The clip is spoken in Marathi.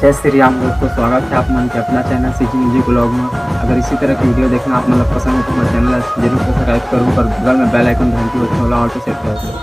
जय श्री राम दोस्तों, स्वागत है आप मन के अपना चैनल सीजी म्यूजिक ब्लॉग में। अगर इसी तरह की वीडियो देखना आप मतलब पसंद है तो मेरे चैनल जरूर सब्सक्राइब करूँ और बगल में बेल आइकन घंटी और ऑल पे सेट कर दूँ।